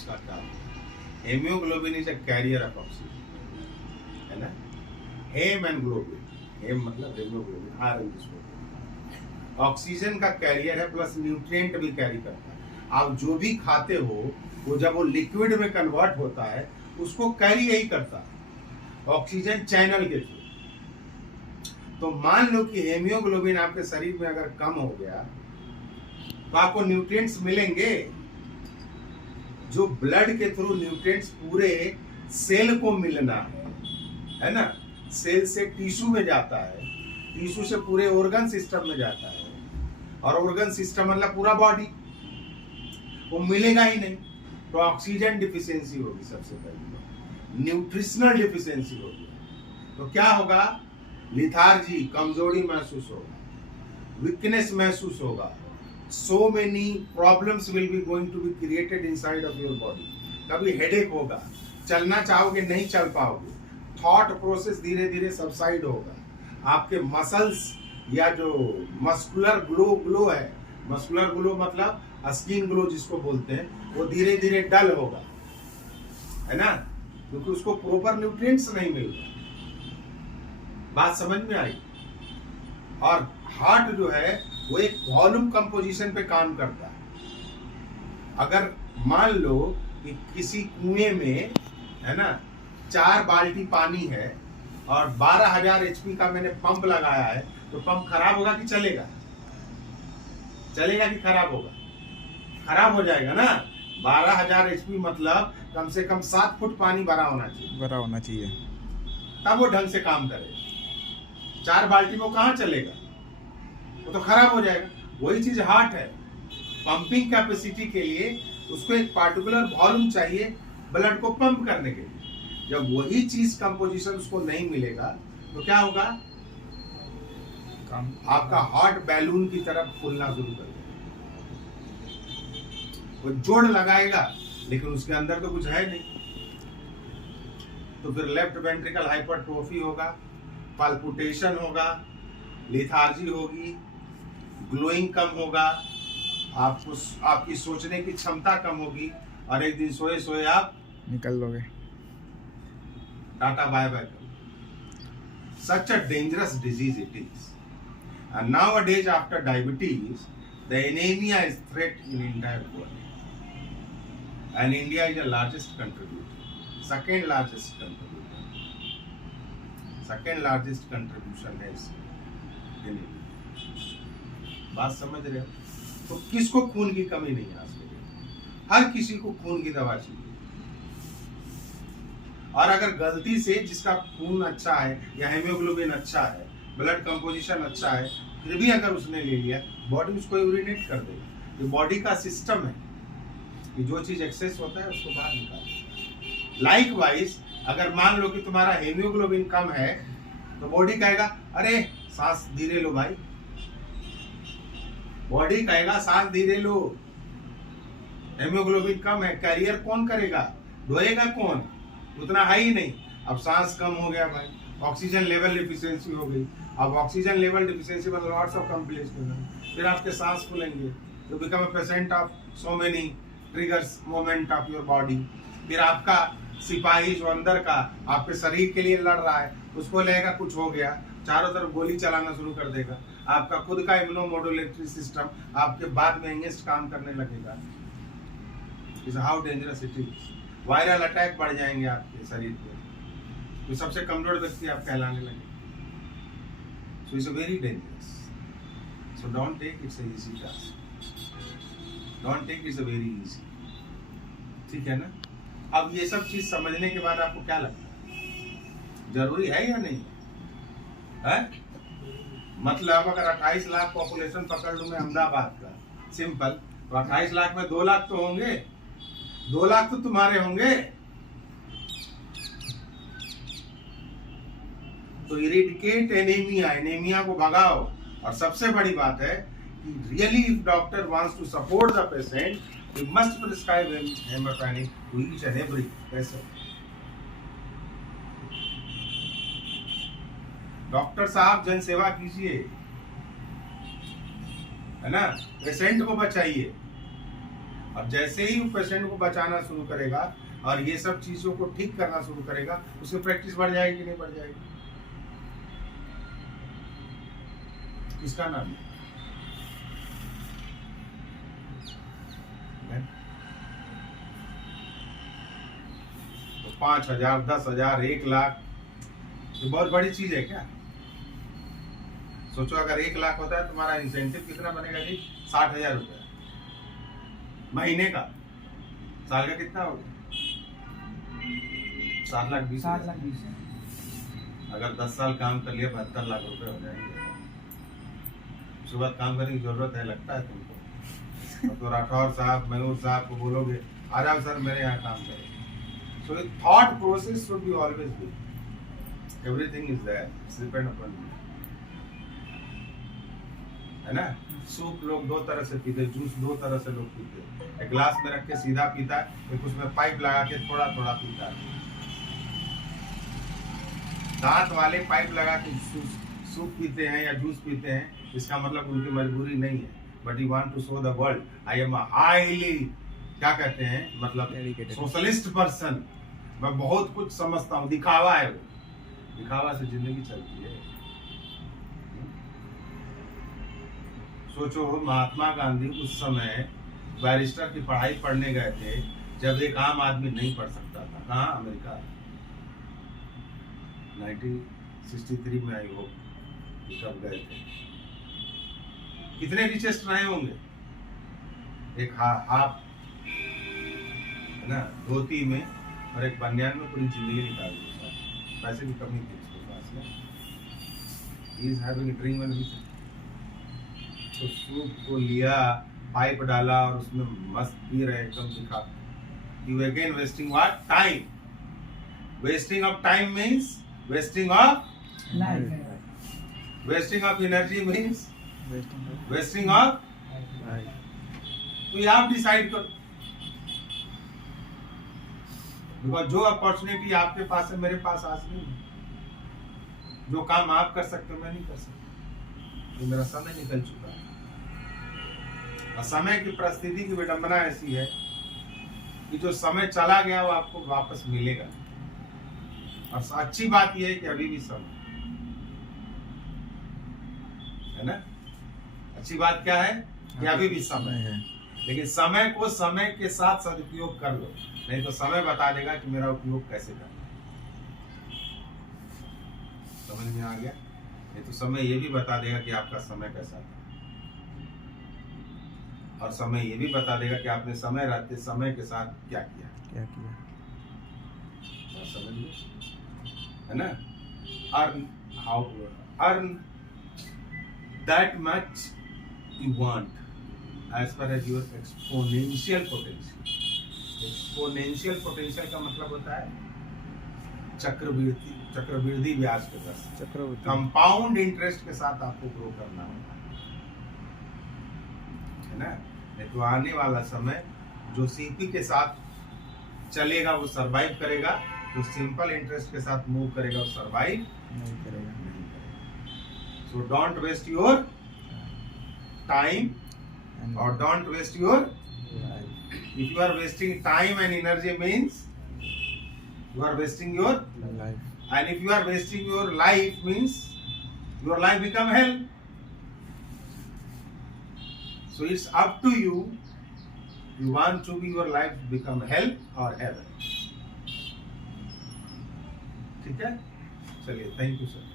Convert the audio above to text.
इसका काम है। Haemoglobin is a carrier of oxygen, है ना। हेम एंड ग्लोबिन, हेम मतलब हेमोग्लोबिन, आर एन जिसको ऑक्सीजन का कैरियर है, प्लस न्यूट्रिएंट भी कैरी करता है। आप जो भी खाते हो वो जब वो लिक्विड में कन्वर्ट होता है उसको कैरी यही करता है ऑक्सीजन चैनल के थ्रू। तो मान लो कि हेमियोग्लोबिन आपके शरीर में अगर कम हो गया तो आपको न्यूट्रिएंट्स मिलेंगे। जो ब्लड के थ्रू न्यूट्रिएंट्स पूरे सेल को मिलना है ना। सेल से टिश्यू में जाता है, टिश्यू से पूरे ऑर्गन सिस्टम में जाता है, और ऑर्गन सिस्टम मतलब पूरा बॉडी, वो मिलेगा ही नहीं तो ऑक्सीजन डिफिशियंसी होगी। सबसे पहले न्यूट्रिशनल डिफिशियंसी होगी तो क्या होगा? लिथार्जी, कमजोरी महसूस होगा, वीकनेस महसूस होगा। So many problems will be going to be created inside of your body. कभी हेडेक होगा, चलना चाहोगे नहीं चल पाओगे, थॉट प्रोसेस धीरे धीरे सबसाइड होगा, आपके मसल्स या जो मस्कुलर ग्लो है, मस्कुलर ग्लो मतलब स्किन ग्लो जिसको बोलते हैं, वो धीरे धीरे डल होगा, है ना, क्योंकि उसको प्रॉपर न्यूट्रिएंट्स नहीं मिल रहा। बात समझ में आई? और हार्ट जो है वो एक वॉल्यूम कंपोजिशन पे काम करता है। अगर मान लो कि किसी कुएं में, है ना, 4 बाल्टी पानी है और 12,000 HP का मैंने पंप लगाया है, तो पंप खराब होगा कि चलेगा? चलेगा कि खराब होगा? खराब हो जाएगा ना। 12,000 HP मतलब कम से कम 7 फुट पानी भरा होना चाहिए, तब वो ढंग से काम करेगा। 4 बाल्टी में वो कहाँ चलेगा? वो तो खराब हो जाएगा। वही चीज हार्ट है। पंपिंग कैपेसिटी के लिए उसको एक पार्टिकुलर वॉल्यूम चाहिए ब्लड को पंप करने के लिए। जब वही चीज कंपोजिशन उसको नहीं मिलेगा तो क्या होगा? आपका हार्ट बैलून की तरफ फूलना शुरू कर देगा। वो जोड़ लगाएगा लेकिन उसके अंदर तो कुछ है नहीं, तो फिर लेफ्ट वेंट्रिकल हाइपरट्रोफी होगा, पाल्पिटेशन होगा, लिथार्जी होगी, ग्लोइंग कम होगा, आपको आपकी सोचने की क्षमता कम होगी, और एक दिन सोए सोए आप निकल लोगे, tata bye bye. Such a dangerous disease it is. And nowadays, after diabetes, the anemia is threat in entire world. And India is the largest contributor, second largest contributor. Second largest contribution is anemia. बात समझ रहे हो? तो किसको खून की कमी नहीं है आज के दिन? हर किसी को खून की दवा चाहिए। और अगर गलती से जिसका खून अच्छा है या हेमोग्लोबिन अच्छा है, ब्लड कंपोजिशन अच्छा है, फिर भी अगर उसने ले लिया, बॉडी उसको यूरिनेट कर देगा। ये बॉडी का सिस्टम है कि जो चीज एक्सेस होता है उसको बाहर निकाल। लाइकवाइज अगर मान लो कि तुम्हारा हेमोग्लोबिन कम है तो बॉडी कहेगा अरे सांस धीरे लो भाई, बॉडी कहेगा सांस धीरे लो। हेमोग्लोबिन कम है, कैरियर कौन करेगा? ढोएगा कौन? उतना है ही नहीं। अब सांस कम हो गया भाई, ऑक्सीजन लेवल डिफिशियंसी हो गई। अब ऑक्सीजन लेवल डिफिशियंसी मतलब लॉट्स ऑफ कॉम्प्लिकेशन, फिर आपके सांस फूलेंगे, तो become a patient of so many triggers moment of your body. फिर आपका सिपाही जो अंदर का आपके शरीर के लिए लड़ रहा है, उसको लगेगा कुछ हो गया, चारों तरफ गोली चलाना शुरू कर देगा। आपका खुद का इम्यूनोमोडुलेटरी सिस्टम आपके बाद में अगेंस्ट काम करने लगेगा। Is how dangerous it is. Viral attack बढ़ जाएंगे आपके शरीर पे, तो सबसे कमजोर व्यक्ति आप कहलाने लगे। So it's very dangerous. So don't take it's easy task, don't take it's very easy. ठीक है ना? अब ये सब चीज समझने के बाद आपको क्या लगता है, जरूरी है या नहीं है? मतलब अगर 28 लाख पॉपुलेशन पकड़ लूं मैं अहमदाबाद का, सिंपल, तो 28 लाख में 2 लाख तो होंगे, 2 लाख तो तुम्हारे होंगे। तो इरेडिकेट एनीमिया, एनीमिया को भगाओ। और सबसे बड़ी बात है कि really if doctor wants to support the patient, he must prescribe hematinic to each and every patient. Doctor साहब जन सेवा कीजिए, है ना, पेशेंट को बचाइए। अब जैसे ही पेशेंट को बचाना शुरू करेगा और ये सब चीजों को ठीक करना शुरू करेगा, उसकी प्रैक्टिस बढ़ जाएगी कि नहीं बढ़ जाएगी? किसका नाम है? तो 5,000, 10,000, 1,00,000 ये बहुत बड़ी चीज है क्या? सोचो अगर 1,00,000 होता है तुम्हारा इंसेंटिव कितना बनेगा जी? 60,000 रुपया महीने का। साल का कितना होगा? 7,20,000। अगर 10 साल काम कर लिया 72 लाख रुपए हो जाएंगे। उसके बाद काम करने की जरूरत है लगता है तुमको? तो राठौर साहब, मयूर साहब को बोलोगे आ जाओ सर मेरे यहाँ काम करें। So the thought process should be always good. Everything is there. It's depend upon you. है ना? सूप लोग दो तरह से पीते, जूस दो तरह से लोग पीते। एक गिलास में रख के सीधा पीता है, एक उसमें पाइप लगा के थोड़ा थोड़ा पीता है। दांत वाले पाइप लगा के सूप पीते हैं या जूस पीते हैं, इसका मतलब उनकी मजबूरी नहीं है, but you want to show the world I am highly, क्या कहते हैं, मतलब सोशलिस्ट पर्सन, मैं बहुत कुछ समझता हूँ। दिखावा है वो, दिखावा से जिंदगी चलती है। सोचो महात्मा गांधी उस समय बैरिस्टर की पढ़ाई पढ़ने गए थे जब एक आम आदमी नहीं पढ़ सकता था। कहाँ? अमेरिका। 1963 में आई हो तब गए थे। कितने रिचेस्ट रहे होंगे? एक हाफ है ना धोती में और एक बनियान में पूरी जिंदगी निकाल दी। पैसे की कमी थी उसके पास में। He is having a dream and vision. तो सूप को लिया, पाइप डाला और उसमें मस्त पी रहे एकदम दिखा। You again wasting what? Time. Wasting of time means wasting of life. Wasting of energy means wasting of life. तो आप डिसाइड करो, बिकॉज जो अपॉर्चुनिटी आपके पास है मेरे पास आज नहीं है। जो काम आप कर सकते हो मैं नहीं कर सकता, तो मेरा समय निकल चुका है। और समय की परिस्थिति की विडंबना ऐसी है कि जो समय चला गया वो आपको वापस मिलेगा। और अच्छी बात यह है कि अभी भी समय है ना। अच्छी बात क्या है कि अभी भी समय है, लेकिन समय को समय के साथ सदुपयोग कर लो, नहीं तो समय बता देगा कि मेरा उपयोग कैसे करना है। समझ में आ गया? नहीं तो समय ये भी बता देगा कि आपका समय कैसा था, और समय ये भी बता देगा कि आपने समय रहते समय के साथ क्या किया। समझ लो, है ना। Earn that much you want as far as your exponential potential. Exponential potential का मतलब होता है चक्रवृद्धि ब्याज के साथ, कंपाउंड इंटरेस्ट के साथ आपको ग्रो करना होगा, है ना। नहीं तो आने वाला समय जो सीपी के साथ चलेगा वो सरवाइव करेगा, जो सिंपल इंटरेस्ट के साथ मूव करेगा वो सरवाइव नहीं करेगा। So don't waste your time or don't waste your life. If you are wasting time and energy means you are wasting your life. And if you are wasting your life means your life become hell. So it's up to you. You want to be your life become hell or heaven. ठीक है? चलिए, thank you sir.